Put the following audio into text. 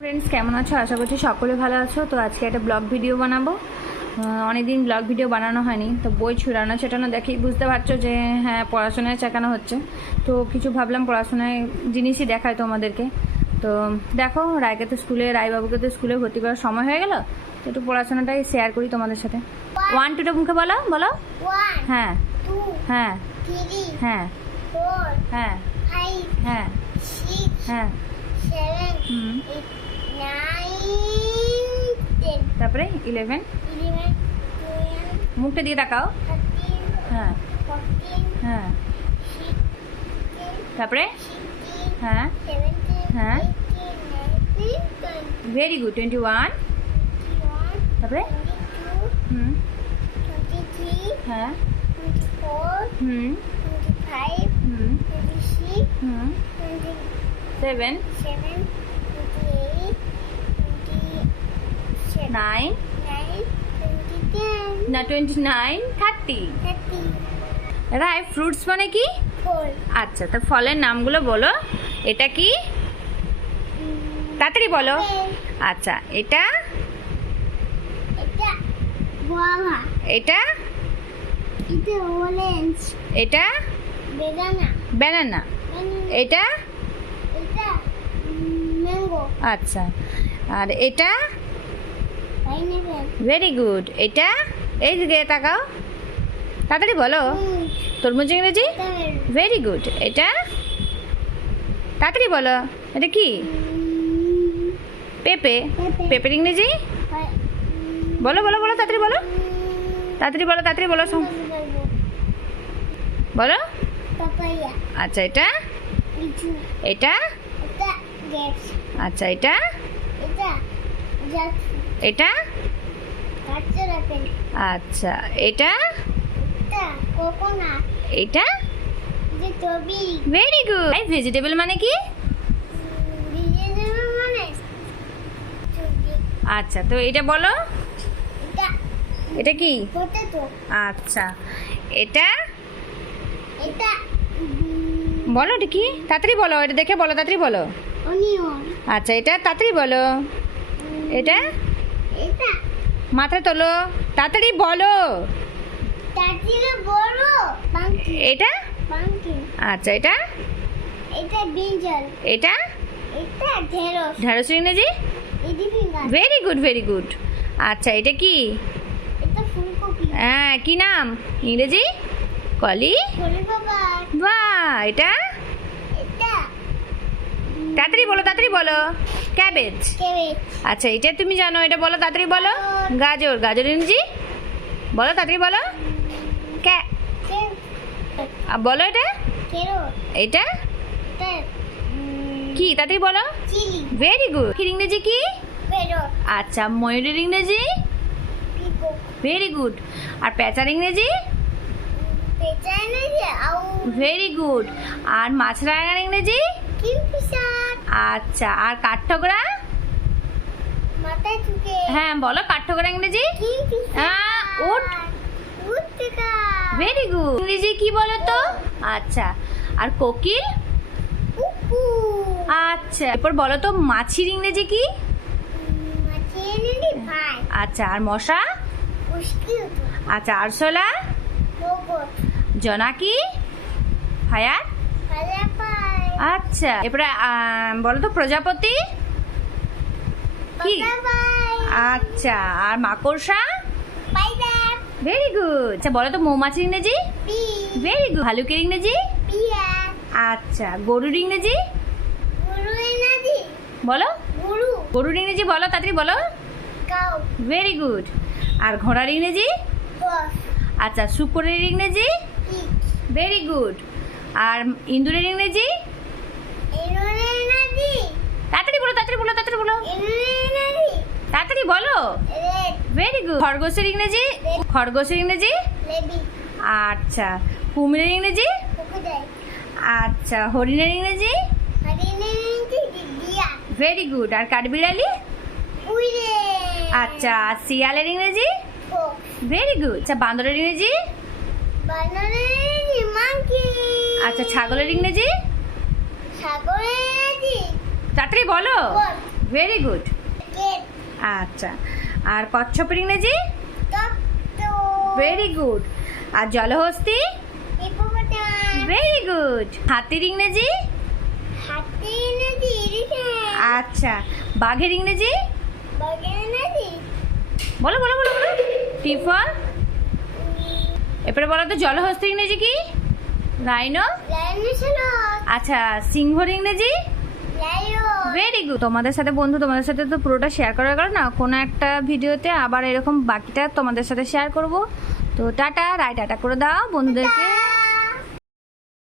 Friends কেমন আছো? আশা করছি সকলে ভালো আছো। তো আজকে একটা ব্লগ ভিডিও বানাবো। অনেকদিন ব্লগ ভিডিও বানানো হয়নি। তো বই ছুড়ানো ছেটানো দেখেই বুঝতে পারছ যে হ্যাঁ পড়াশোনায় শেখানো হচ্ছে। তো কিছু ভাবলাম পড়াশোনায় জিনিসই দেখায় তোমাদেরকে। তো দেখো রায়কে তো স্কুলে রায়বাবুকে তো স্কুলে ভর্তি করার সময় হয়ে গেল। তো একটু পড়াশোনাটাই শেয়ার করি তোমাদের সাথে। ওয়ান টুটা মুখে বলো বলো। হ্যাঁ। হ্যাঁ। হ্যাঁ। হ্যাঁ। হ্যাঁ। হ্যাঁ। হুম। তারপরে ইলেভেন মুখটা দিয়ে তাকাও হ্যাঁ হ্যাঁ তারপরে হ্যাঁ হ্যাঁ। ভেরি গুড টোয়েন্টি ওয়ান তারপরে হুম হ্যাঁ হুম হুম হুম twenty- সেভেন নাইন না টোয়েন্টি নাইন থার্টি রায় ফ্রুটস মানে কি? আচ্ছা তো ফলের নামগুলো বলো। এটা কি? তাড়াতাড়ি বলো। আচ্ছা এটা? এটা এটা? ব্যানানা এটা? আচ্ছা আর এটা? ভেরি গুড এটা? এই দিকে তাকাও। তাড়াতাড়ি বলো। তরমুজ ইংরেজি? ভেরি গুড এটা? তাড়াতাড়ি বলো। এটা কি? পেঁপে। পেঁপে। পেঁপের ইংরেজি? বলো বলো বলো তাড়াতাড়ি বলো। তাড়াতাড়ি বলো তাড়াতাড়ি বলো বলো। আচ্ছা এটা? এটা? আচ্ছা এটা? এটা? আচ্ছা এটা? এটা? ভেরি গুড ভেজিটেবল মানে কি? মানে আচ্ছা তো এটা বলো। এটা এটা কি? আচ্ছা এটা? এটা বলো এটা কি? তাড়াতাড়ি বলো এটা দেখে বলো তাড়াতাড়ি বলো। আচ্ছা এটা? তাড়াতাড়ি বলো। এটা? মাথা তোলো। তাড়াতাড়ি বলো। এটা? আচ্ছা এটা? এটা বিঞ্জল এটা? এটা ঢেঁড়স। ঢেঁড়স ইংরেজি ভেরি গুড ভেরি গুড আচ্ছা এটা কি? হ্যাঁ কি নাম? ইংরেজি? কলি? এটা এটা? তাড়াতাড়ি বলো তাড়াতাড়ি বলো। ক্যাবেজ। আচ্ছা এটা তুমি জানো এটা বলো তাড়াতাড়ি বলো। গাজর গাজর ইংরেজি বলো তাড়াতাড়ি বলো। ক্যা বলো এটা। এটা? কি তাড়াতাড়ি বলো। ভেরি গুড ইংরেজি কি আচ্ছা ময়ূরের ইংরেজি ভেরি গুড আর প্যাঁচার ইংরেজি ভেরি গুড আর মাছরাঙার ইংরেজি কিংফিশার। আচ্ছা আর কাঠঠোকরা? হ্যাঁ বলো কাঠঠোকরা ইংরেজি? হ্যাঁ, উট। ভেরি গুড ইংরেজি কি বলো তো আচ্ছা আর কোকিল? আচ্ছা এরপর বলো তো মাছির ইংরেজি কি? আচ্ছা আর মশা? আচ্ছা আরশোলা? জনাকি? ফায়ার আচ্ছা আম, বলো তো প্রজাপতি? কি? আচ্ছা আর মাকড়সা? ভেরি গুড আচ্ছা বলো তো মৌমাছির ইংরেজি? ভেরি গুড ভালুকের ইংরেজি? আচ্ছা গরুর ইংরেজি? বলো। গুরু। গরুর ইংরেজি বলো তাড়াতাড়ি বলো। ভেরি গুড আর ঘোড়ার ইংরেজি? আচ্ছা শুকরের ইংরেজি? ভেরি গুড আর ইন্দুরের ইংরেজি? তাড়াতাড়ি বলো তাড়াতাড়ি বলো তাড়াতাড়ি বলো। তাড়াতাড়ি বলো। ভেরি গুড খরগোশের ইংরেজি? খরগোশের ইংরেজি? আচ্ছা। কুমিরের ইংরেজি? আচ্ছা। হরিণের ইংরেজি? ভেরি গুড আর কাঠবিড়ালি? আচ্ছা। শিয়ালের ইংরেজি? ভেরি গুড আচ্ছা বান্দরের ইংরেজি? আচ্ছা ছাগলের ইংরেজি? তাড়াতাড়ি বলো? ভেরি গুড আচ্ছা। আর কচ্ছপের ইংরেজি? ভেরি গুড আর জলহস্তি? ভেরি গুড হাতির ইংরেজি? আচ্ছা। বাঘের ইংরেজি? বলো বলো বলো বলো। টিফল? এরপরে বলো তো জলহস্তির ইংরেজি কি? রাইনো? আচ্ছা সিংহর ইংরেজি ভেরি গুড তোমাদের সাথে বন্ধু তোমাদের সাথে তো পুরোটা শেয়ার করা গেল না কোনো একটা ভিডিওতে আবার এরকম বাকিটা তোমাদের সাথে শেয়ার করব। তো টাটা রায় টাটা করে দাও বন্ধুদেরকে।